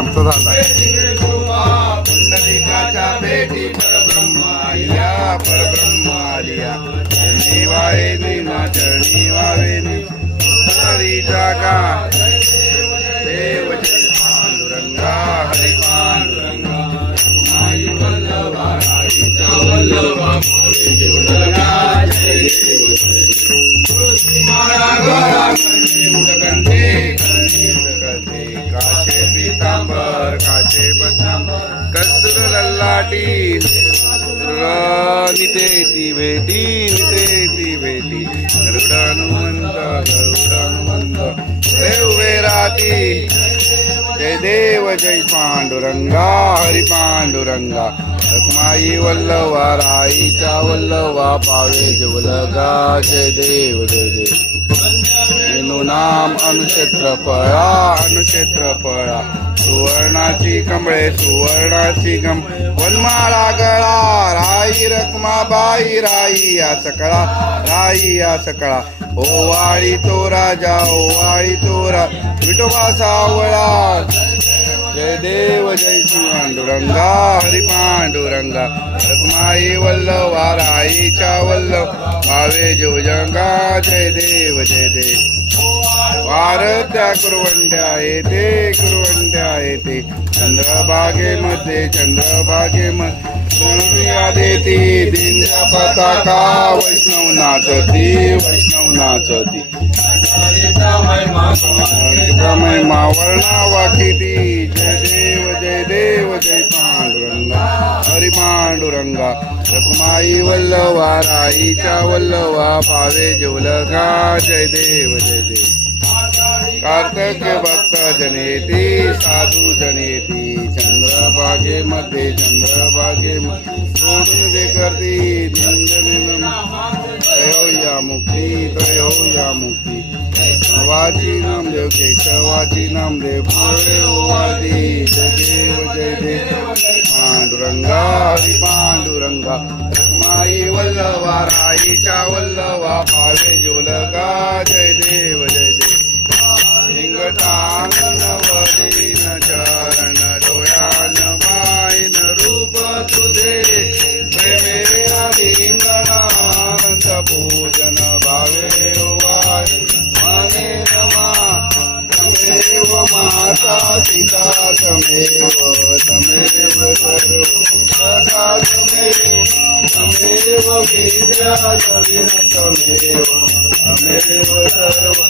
आमचं झालं. पुंडलिकाच्या भेटी परब्रह्म आलिया चरणी वाहेनी ना चरणी वाहेनी हरी जागा देव जय पांडुरंगा हरी पांडुरंगा आई वल्लभा आईचा वल्लभा माऊली देवलगा जय देव जय माळा गळा करणे उडकंते काशे पीतांबर काशे पतांबर कस्तुर लल्लाटी निते ती भेटी गरुडानुमंत देव वेराती जय देव जय पांडुरंगा हरी पांडुरंगा रखमाई वल्लवा राईच्या वल्लवा पावे जवलगा जय देव नाम अनुक्षेत्र फळा सुवर्णाची कमळे सुवर्णाची वनमाळा गळा राई रखमाबाई राई या सकळा ओवाळी तो राजा ओवाळी तो विठोबा सावळा जय देव जय पांडुरंगा हरी पांडुरंगा रखमाई वल्लवा राईच्या वल्लव भावे जवजंगा जय देव वारत्या कुरवंड्या येते चंद्रभागेमध्ये देती दिंड्या पताका वैष्णव नाचती महिमा वर्णा वाकिती जय देव जय पांडुरंगा हरी पांडुरंगा रखमाई वल्लवा राईच्या वल्लवा पावे जवलगा जय देव कार्तक भक्त जनेती साधू जनेती चंद्रभागेमध्ये सोडून दे करती त्रयो या मुक्ती वाची नामदेव केशवाची नामदेव वादी जय देव पांडुरंगा हरी पांडुरंगा रखमाई वल्लवा राईच्या वल्लवा पावे जवलगा जय देव लिंगटांगण वदीन चरण डोळ्यान पायन रूप तुझे प्रेमे लिंगणानंद पूजन भावे मने रमा तमेव माता पिता तमेव सर्व सदा तमेव विद्या तमेव सर्व